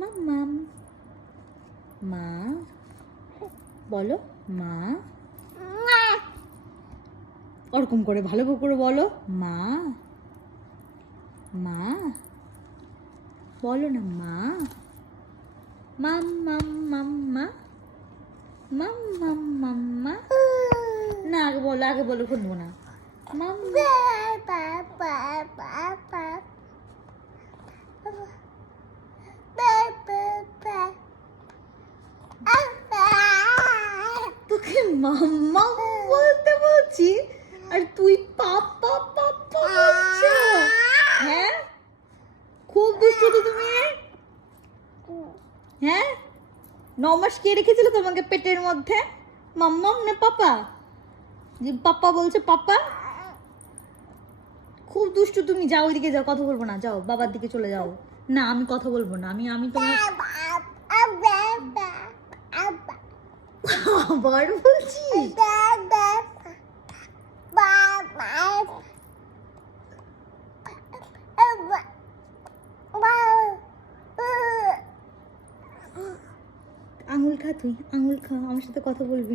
মাম্মাম। মা বলো মা। ওরকম করে ভালো করে বলো মা। মা বলো না মা। মাম মাম মাম্মা। মাম মাম মাম্মা। না আগে বলো শুনবো না। মাম তোকে মাম্মা বলতে বলছি আর তুই পাপা পাপা বলছো। হ্যাঁ খুব দুষ্টু তো তুমি। হ্যাঁ 9 মাস কে রেখেছিল তোমাকে পেটের মধ্যে? মাম্মাম না পাপা? যে পাপা বলছে পাপা। খুব দুষ্টু তুমি। যাও ওইদিকে যাও, কথা বলবো না, যাও বাবার দিকে চলে যাও। না আমি কথা বলবো না, আমি তোমার আবার বলছি। আঙুল খা তুই, আঙুল খা, আমার সাথে কথা বলবি না।